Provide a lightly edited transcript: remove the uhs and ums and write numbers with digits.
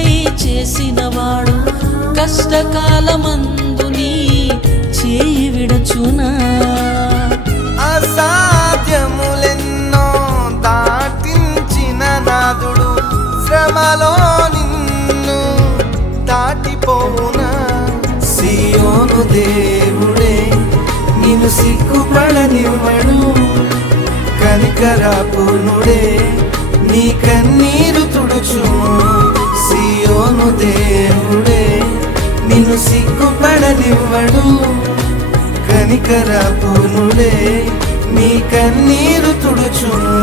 చేయి చేసినవాడు కష్టకాలమందు నీ చేయి విడచునా? అసాధ్యములెన్నో దాటించిన నాదుడు శ్రమలో నిన్ను దాటిపోవునా? సియోను దేవుడే నిన్ను సిగ్గుపడనివ్వడు, కనికరాపూర్ణుడే నీ కన్నీరు తుడుచును. సియోను దేవుడే నిన్ను సిగ్గుపడనివ్వడు, కనికరాపూర్ణుడే నీ కన్నీరు తుడుచును.